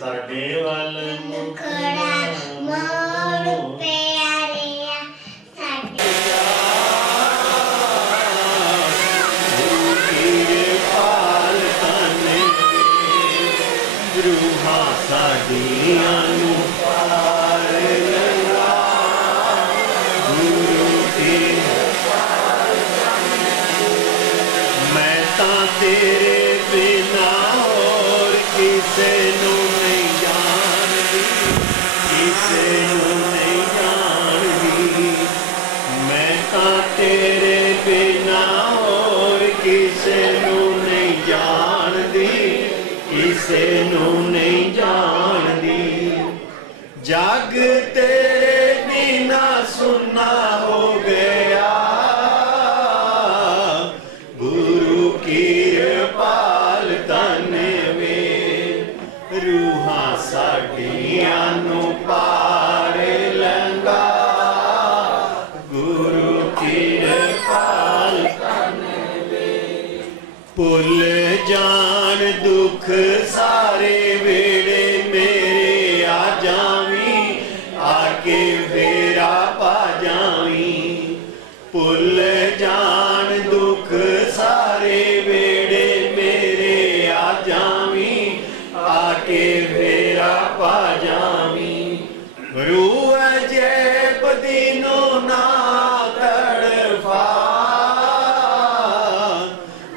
साडे वाल मुखड़ा मोड़ पे रूहा साडियां नू पार लंघा गुरु की मैं तां तेरे बिना और किसे नू नहीं जानदी किसे नू नहीं जानदी मैं तां तेरे बिना और किसे नू नहीं जानदी किसे नू नहीं जानदी जग तेरे बिना सुना हो गया गुरु की कृपाल तन वे रूहां साडियां नू पार लंघा गुरु की कृपाल तन वे भुल जान दुख सारे वेड़े मेरे आ जावी आके फेरा पा जावी भुल जान दुख सारे वेड़े मेरे आ जावी आके फेरा पा जावी रूह जेब दिनों ना तड़फा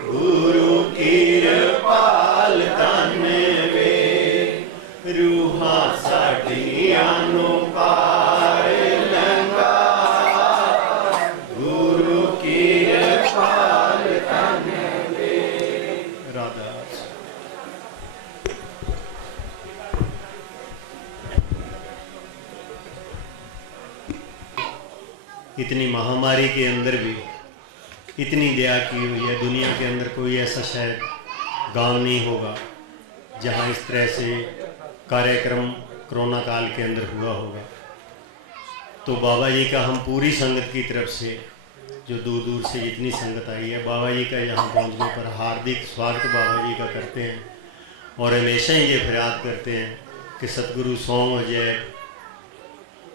गुरु की कृपाल तन वे रूहां साडियां नू पार लंघा गुरु की कृपाल तन वे राधा इतनी महामारी के अंदर भी इतनी दया की हुई है। दुनिया के अंदर कोई ऐसा शायद गांव नहीं होगा जहां इस तरह से कार्यक्रम कोरोना काल के अंदर हुआ होगा। तो बाबा जी का हम पूरी संगत की तरफ से जो दूर दूर से जितनी संगत आई है बाबा जी का यहाँ पहुँचने पर हार्दिक स्वागत बाबा जी का करते हैं और हमेशा ही ये फरियाद करते हैं कि सतगुरु सोम अजय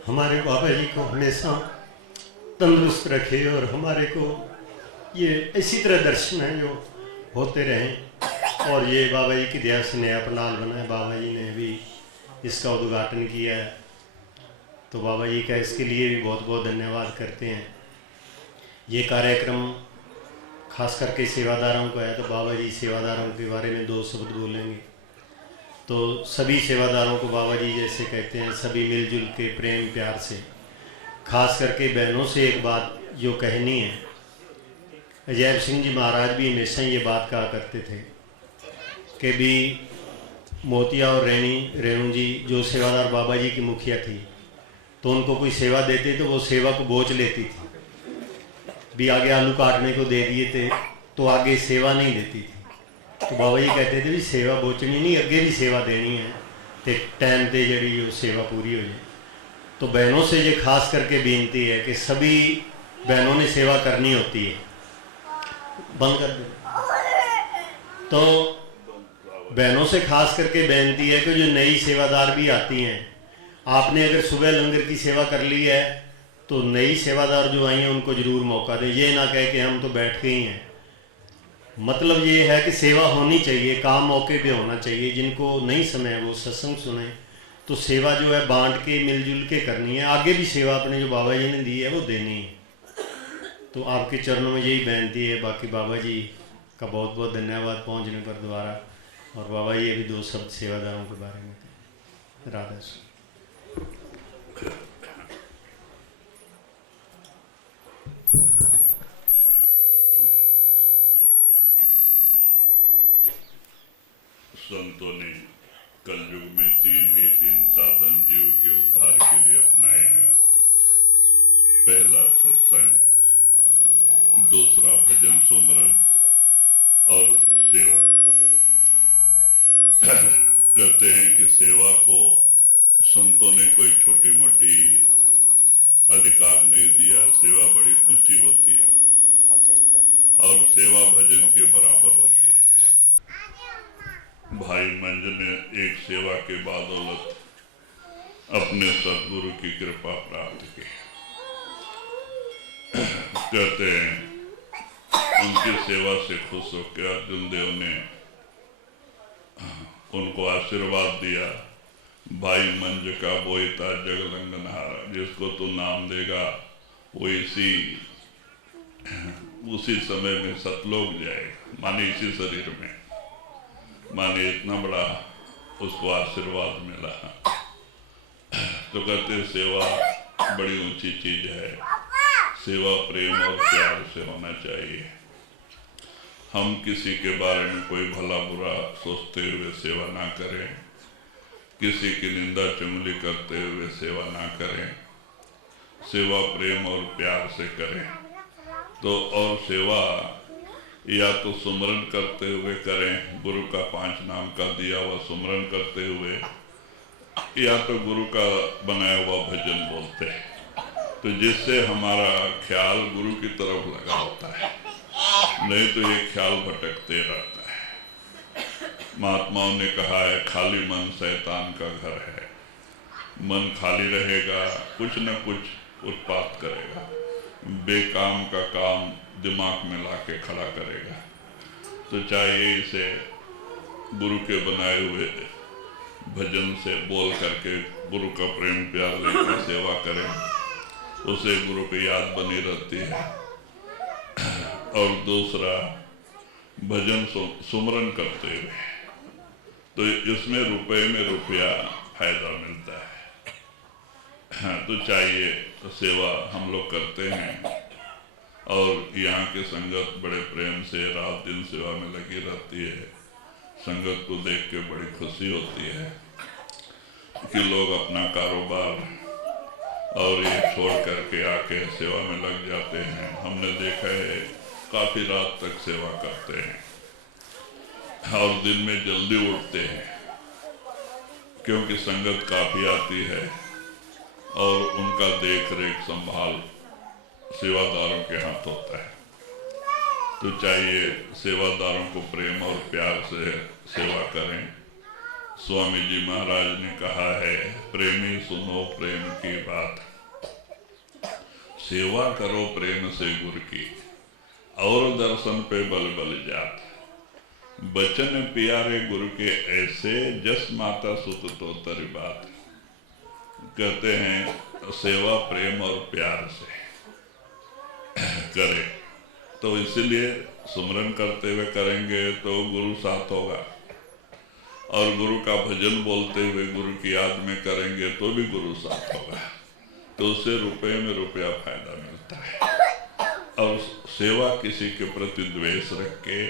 हमारे बाबा जी को हमेशा तंदुरुस्त रखे और हमारे को ये इसी तरह दर्शन है जो होते रहें और ये बाबा जी की दया से नया पंडाल बना है। बाबा जी ने भी इसका उद्घाटन किया है तो बाबा जी का इसके लिए भी बहुत बहुत धन्यवाद करते हैं। ये कार्यक्रम खास करके सेवादारों का है तो बाबा जी सेवादारों के बारे में दो शब्द बोलेंगे। तो सभी सेवादारों को बाबा जी जैसे कहते हैं सभी मिलजुल के प्रेम प्यार से खास करके बहनों से एक बात जो कहनी है। अजैब सिंह जी महाराज भी हमेशा ये बात कहा करते थे कि भी मोतिया और रेणु जी जो सेवादार बाबा जी की मुखिया थी तो उनको कोई सेवा देते तो वो सेवा को बोझ लेती थी भी आगे आलू काटने को दे दिए थे तो आगे सेवा नहीं देती थी। तो बाबा जी कहते थे भी सेवा बोचनी नहीं अगे भी सेवा देनी है तो टाइम पर जी वो सेवा पूरी हो जाए। तो बहनों से ये खास करके बेनती है कि सभी बहनों ने सेवा करनी होती है। बंद कर दो। तो बहनों से खास करके बेनती है कि जो नई सेवादार भी आती हैं आपने अगर सुबह लंगर की सेवा कर ली है तो नई सेवादार जो आई हैं उनको ज़रूर मौका दें। ये ना कहे कि हम तो बैठ के ही हैं। मतलब ये है कि सेवा होनी चाहिए काम मौके पे होना चाहिए। जिनको नहीं समय है वो सत्संग सुने तो सेवा जो है बांट के मिलजुल के करनी है। आगे भी सेवा अपने जो बाबा जी ने दी है वो देनी है। तो आपके चरणों में यही बेनती है। बाकी बाबा जी का बहुत बहुत धन्यवाद पहुंचने पर दोबारा। और बाबा जी अभी दो शब्द सेवादारों के बारे में राधा से। संतों ने कलयुग में तीन साधन जीव के उद्धार के लिए अपनाए हैं। पहला सत्संग, दूसरा भजन सुमरन और सेवा। कहते हैं कि सेवा को संतों ने कोई छोटी मोटी अधिकार नहीं दिया। सेवा बड़ी ऊंची होती है और सेवा भजन के बराबर होती है। भाई मंज ने एक सेवा के बदौलत अपने सदगुरु की कृपा प्राप्त की। कहते हैं उनकी सेवा से खुश होकर अर्जुन देव ने उनको आशीर्वाद दिया, भाई मंज का बोईता जगलंगनहारा, जिसको तू नाम देगा वो उसी समय में सतलोक जाएगा, माने इसी शरीर में। माने इतना बड़ा उसको आशीर्वाद मिला। तो कहते सेवा बड़ी ऊंची चीज है। सेवा प्रेम और प्यार से होना चाहिए। हम किसी के बारे में कोई भला बुरा सोचते हुए सेवा ना करें, किसी की निंदा चुगली करते हुए सेवा ना करें। सेवा प्रेम और प्यार से करें। तो और सेवा या तो सुमरन करते हुए करें, गुरु का 5 नाम का दिया हुआ सुमरन करते हुए, या तो गुरु का बनाया हुआ भजन बोलते हैं, तो जिससे हमारा ख्याल गुरु की तरफ लगा होता है। नहीं तो ये ख्याल भटकते रहता है। महात्माओं ने कहा है खाली मन शैतान का घर है। मन खाली रहेगा, कुछ न कुछ उत्पात करेगा, बेकाम का काम दिमाग में लाके खड़ा करेगा। तो चाहिए इसे गुरु के बनाए हुए भजन से बोल करके गुरु का प्रेम प्यार लेकर सेवा करें, उसे गुरु की याद बनी रहती है। और दूसरा भजन सुमरन करते हुए, तो इसमें रुपए में रुपया फायदा मिलता है। तो चाहिए तो सेवा हम लोग करते हैं और यहाँ के संगत बड़े प्रेम से रात दिन सेवा में लगी रहती है। संगत को देख के बड़ी खुशी होती है कि लोग अपना कारोबार और ये छोड़ करके आके सेवा में लग जाते हैं। हमने देखा है काफी रात तक सेवा करते हैं और दिन में जल्दी उठते हैं, क्योंकि संगत काफी आती है और उनका देख रेख संभाल सेवादारों के हाथ होता है। तो चाहिए सेवादारों को प्रेम और प्यार से सेवा करें। स्वामी जी महाराज ने कहा है, प्रेमी सुनो प्रेम की बात, सेवा करो प्रेम से गुरु की, और दर्शन पे बल बल जात। बचन प्यारे गुरु के ऐसे, जस माता सुत तो तरी बात। कहते हैं सेवा प्रेम और प्यार से करें, तो इसलिए सुमरन करते हुए करेंगे तो गुरु साथ होगा, और गुरु का भजन बोलते हुए गुरु की याद में करेंगे तो भी गुरु साथ होगा। तो उससे रुपए में रुपया फायदा मिलता है। और सेवा किसी के प्रति द्वेष रख के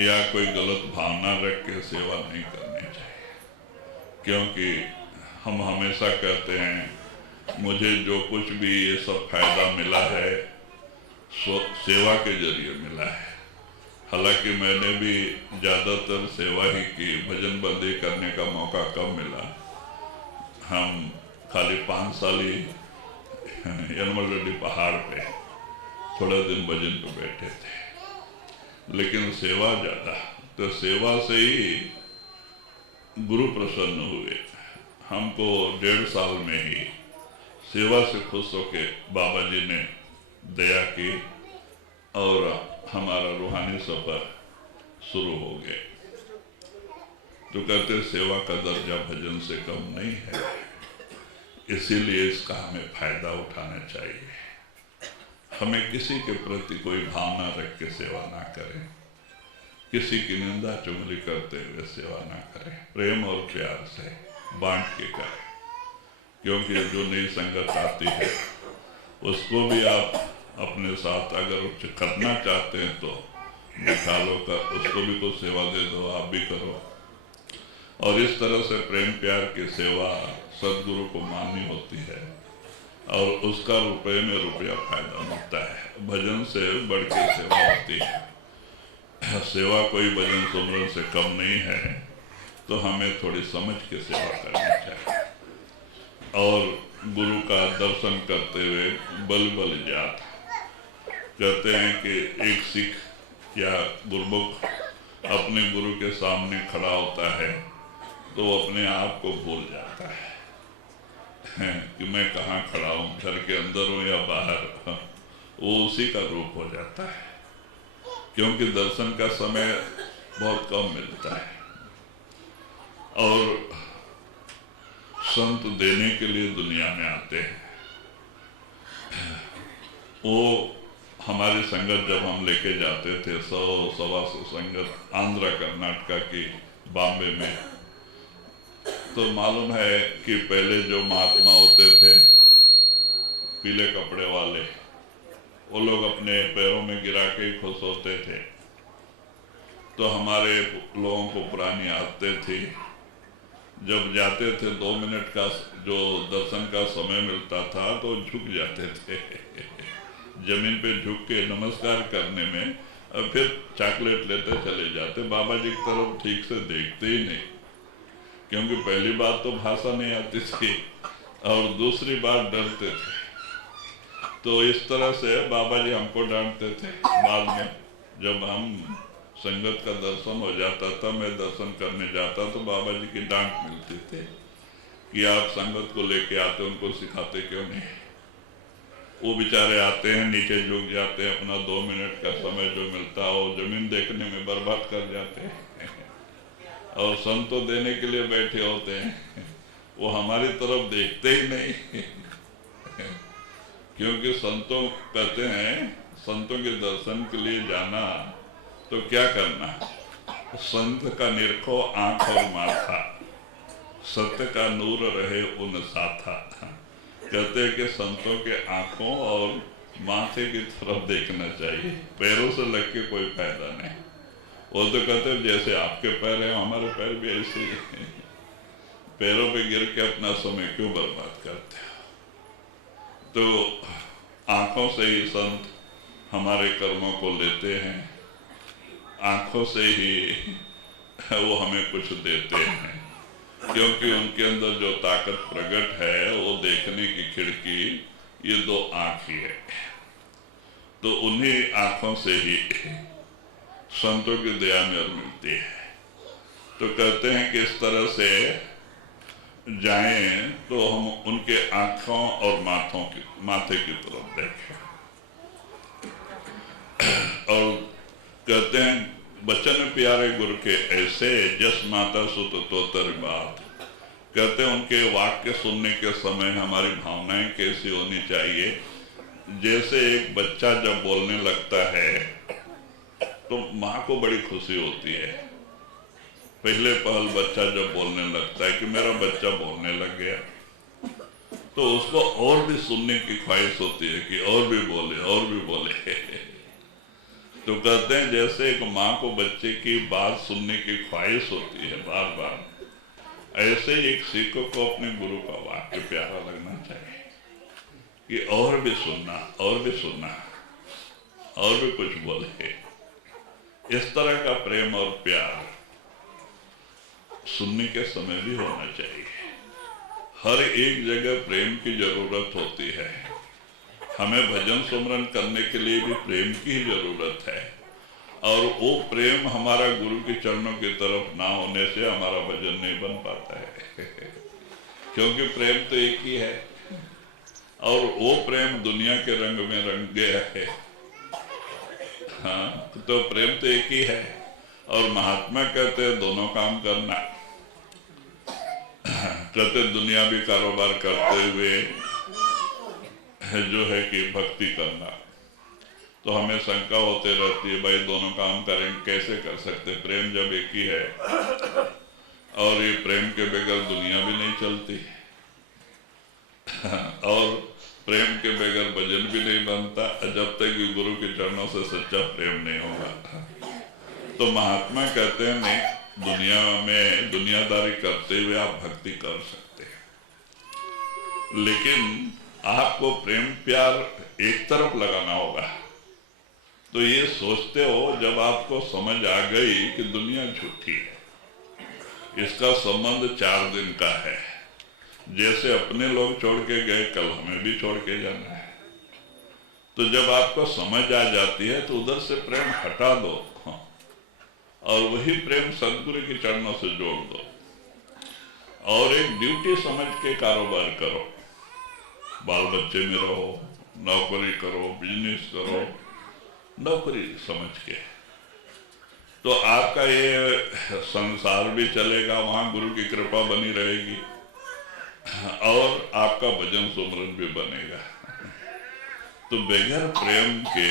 या कोई गलत भावना रख के सेवा नहीं करनी चाहिए, क्योंकि हम हमेशा कहते हैं मुझे जो कुछ भी ये सब फायदा मिला है सेवा के जरिए मिला है। हालांकि मैंने भी ज़्यादातर सेवा ही की, भजन बंदी करने का मौका कम मिला। हम खाली 5 साल ही यनमल रेड्डी पहाड़ पे थोड़ा दिन भजन पे बैठे थे, लेकिन सेवा ज़्यादा। तो सेवा से ही गुरु प्रसन्न हुए। हमको 1.5 साल में ही सेवा से खुश होके बाबा जी ने दया की और हमारा रूहानी सफर शुरू हो गए। तो कहते सेवा का दर्जा भजन से कम नहीं है, इसीलिए इसका हमें फायदा उठाना चाहिए। हमें किसी के प्रति कोई भावना रख के सेवा ना करें, किसी की निंदा चुगली करते हुए सेवा ना करें। प्रेम और प्यार से बांट के करें, क्योंकि जो नई संगत आती है उसको भी आप अपने साथ अगर करना चाहते हैं तो बिठा लो, कर उसको भी कुछ सेवा दे दो, आप भी करो। और इस तरह से प्रेम प्यार की सेवा सदगुरु को माननी होती है और उसका रुपए में रुपया फायदा मिलता है। भजन से बढ़ के सेवा होती है। सेवा कोई भजन सुमरन से कम नहीं है। तो हमें थोड़ी समझ के सेवा करनी चाहिए। और गुरु का दर्शन करते हुए बल बल जात, कहते हैं कि एक सिख या गुरमुख अपने गुरु के सामने खड़ा होता है तो वो अपने आप को भूल जाता है कि मैं कहाँ खड़ा हूँ, घर के अंदर हूँ या बाहर। वो उसी का रूप हो जाता है, क्योंकि दर्शन का समय बहुत कम मिलता है। और संत देने के लिए दुनिया में आते हैं। वो हमारी संगत जब हम लेके जाते थे 100-125 संगत आंध्र कर्नाटका की बॉम्बे में, तो मालूम है कि पहले जो महात्मा होते थे पीले कपड़े वाले, वो लोग अपने पैरों में गिरा के खुश होते थे। तो हमारे लोगों को पुरानी आदतें थी, जब जाते थे 2 मिनट का जो दर्शन का समय मिलता था तो झुक जाते थे जमीन पे झुक के नमस्कार करने में, और फिर चॉकलेट लेते चले जाते। बाबा जी की तरफ ठीक से देखते ही नहीं, क्योंकि पहली बात तो भाषा नहीं आती थी और दूसरी बात डरते थे। तो इस तरह से बाबा जी हमको डांटते थे। बाद में जब हम संगत का दर्शन हो जाता था, मैं दर्शन करने जाता तो बाबा जी की डांट मिलती थी कि आप संगत को लेके आते, उनको सिखाते क्यों नहीं। वो बेचारे आते हैं, नीचे झुक जाते हैं, अपना 2 मिनट का समय जो मिलता है वो जमीन देखने में बर्बाद कर जाते हैं और संतों देने के लिए बैठे होते हैं, वो हमारी तरफ देखते ही नहीं क्योंकि संतों कहते हैं संतों के दर्शन के लिए जाना तो क्या करना, संत का निरखो आंख और माथा, सत्य का नूर रहे उन साथा। कहते हैं कि संतों के आंखों और माथे की तरफ देखना चाहिए, पैरों से लग के कोई फायदा नहीं। वो तो कहते हैं जैसे आपके पैर हैं हमारे पैर भी ऐसे ही हैं, पैरों पे गिर के अपना समय क्यों बर्बाद करते हो। तो आंखों से ही संत हमारे कर्मों को लेते हैं, आंखों से ही वो हमें कुछ देते हैं, क्योंकि उनके अंदर जो ताकत प्रकट है वो देखने की खिड़की ये 2 आंख ही है। तो उन्हीं आंखों से ही संतों की दया में मिलती है। तो कहते हैं कि इस तरह से जाएं तो हम उनके आंखों और माथे की तरफ देखें। और कहते हैं बचन प्यारे गुरु के ऐसे, जस माता सुत तोतर बात। कहते हैं उनके वाक्य सुनने के समय हमारी भावनाएं कैसी होनी चाहिए। जैसे एक बच्चा जब बोलने लगता है तो माँ को बड़ी खुशी होती है। पहले पहल बच्चा जब बोलने लगता है कि मेरा बच्चा बोलने लग गया, तो उसको और भी सुनने की ख्वाहिश होती है कि और भी बोले और भी बोले तो कहते हैं जैसे एक माँ को बच्चे की बात सुनने की ख्वाहिश होती है बार बार, ऐसे एक सिख को अपने गुरु का वाक्य प्यारा लगना चाहिए कि और भी सुनना और भी सुनना और भी कुछ बोले। इस तरह का प्रेम और प्यार सुनने के समय भी होना चाहिए। हर एक जगह प्रेम की जरूरत होती है। हमें भजन सुमरन करने के लिए भी प्रेम की ही जरूरत है, और वो प्रेम हमारा गुरु के चरणों की तरफ ना होने से हमारा भजन नहीं बन पाता है क्योंकि प्रेम तो एक ही है और वो प्रेम दुनिया के रंग में रंग गया है। हाँ, तो प्रेम तो एक ही है। और महात्मा कहते हैं दोनों काम करना। कहते दुनियावी कारोबार करते हुए जो है कि भक्ति करना। तो हमें शंका होते रहती है भाई दोनों काम करेंगे कैसे कर सकते, प्रेम जब एक ही है और ये प्रेम के बगैर दुनिया भी नहीं चलती और प्रेम के बगैर भजन भी नहीं बनता जब तक कि गुरु के चरणों से सच्चा प्रेम नहीं होगा। तो महात्मा कहते हैं नहीं, दुनिया में दुनियादारी करते हुए आप भक्ति कर सकते हैं, लेकिन आपको प्रेम प्यार एक तरफ लगाना होगा। तो ये सोचते हो जब आपको समझ आ गई कि दुनिया झूठी है, इसका संबंध 4 दिन का है। जैसे अपने लोग छोड़ के गए, कल हमें भी छोड़ के जाना है। तो जब आपको समझ आ जाती है तो उधर से प्रेम हटा दो, हाँ, और वही प्रेम सदगुरु के चरणों से जोड़ दो और एक ड्यूटी समझ के कारोबार करो। बाल बच्चे में रहो, नौकरी करो, बिजनेस करो, नौकरी समझ के, तो आपका ये संसार भी चलेगा, वहां गुरु की कृपा बनी रहेगी और आपका भजन सुमरन भी बनेगा। तो बगैर प्रेम के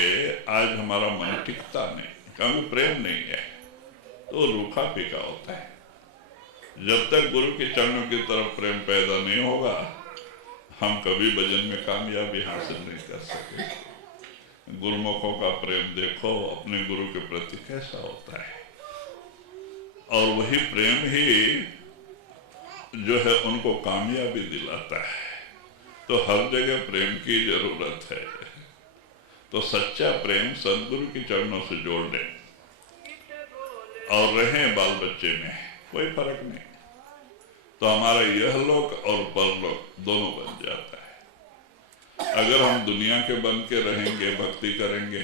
आज हमारा मन टिकता नहीं, क्योंकि प्रेम नहीं है तो रूखा फीका होता है। जब तक गुरु के चरणों की तरफ प्रेम पैदा नहीं होगा, हम कभी भजन में कामयाबी हासिल नहीं कर सके। गुरुमुखों का प्रेम देखो अपने गुरु के प्रति कैसा होता है, और वही प्रेम ही जो है उनको कामयाबी दिलाता है। तो हर जगह प्रेम की जरूरत है। तो सच्चा प्रेम सदगुरु के चरणों से जोड़ ले और रहें बाल बच्चे में, कोई फर्क नहीं, तो हमारा यह लोक और परलोक दोनों बन जाता है। अगर हम दुनिया के बन के रहेंगे, भक्ति करेंगे,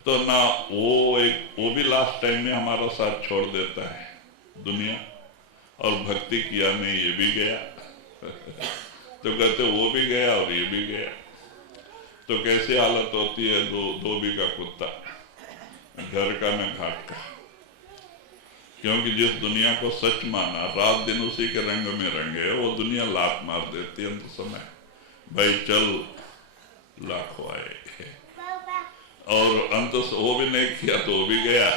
तो ना वो भी लास्ट टाइम में हमारा साथ छोड़ देता है दुनिया, और भक्ति किया नहीं ये भी गया तो कहते वो भी गया और ये भी गया। तो कैसी हालत होती है धोबी का कुत्ता, घर का न घाट का। क्योंकि जिस दुनिया को सच माना, रात दिन उसी के रंग में रंगे, वो दुनिया लात मार देती है अंत समय, भाई चल लाखों आए, और अंत वो भी नहीं किया तो वो भी गया,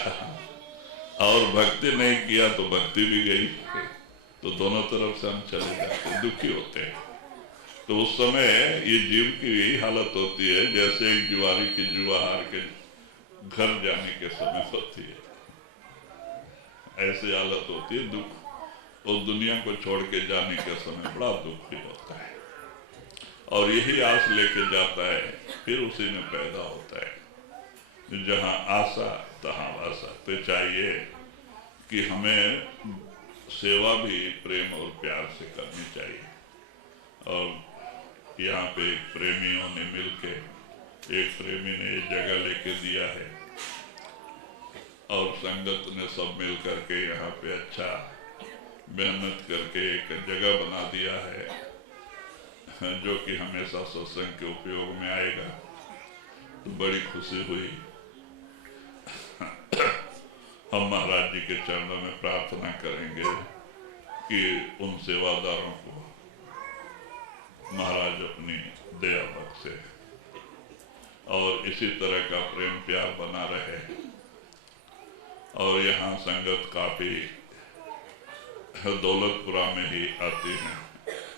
और भक्ति नहीं किया तो भक्ति भी गई। तो दोनों तरफ से हम चले जाते, दुखी होते हैं। तो उस समय ये जीव की यही हालत होती है जैसे एक जुआरी की जुआ हार के घर जाने के समय होती है, ऐसी हालत होती है दुख। और दुनिया को छोड़ के जाने के समय बड़ा दुख भी होता है, और यही आस लेके जाता है, फिर उसी में पैदा होता है जहाँ आशा तहाँ वासा। तो चाहिए कि हमें सेवा भी प्रेम और प्यार से करनी चाहिए। और यहाँ पे प्रेमियों ने मिलके, एक प्रेमी ने जगह लेके दिया है और संगत ने सब मिल करके यहाँ पे अच्छा मेहनत करके एक जगह बना दिया है जो कि हमेशा सत्संग के उपयोग में आएगा। तो बड़ी खुशी हुई। हम महाराज जी के चरणों में प्रार्थना करेंगे कि उन सेवादारों को महाराज अपनी दया बख्शे और इसी तरह का प्रेम प्यार बना रहे। और यहाँ संगत काफी दौलतपुरा में ही आती है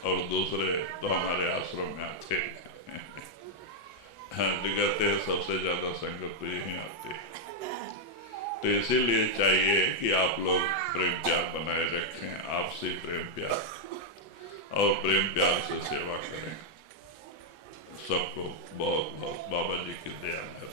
और दूसरे तो हमारे आश्रम में आते हैं। कहते हैं सबसे ज्यादा संगत तो यही आती है। तो इसीलिए चाहिए कि आप लोग प्रेम प्यार बनाए रखें, आपसी प्रेम प्यार, और प्रेम प्यार से सेवा करें। सबको बहुत बहुत बाबा जी की दया है।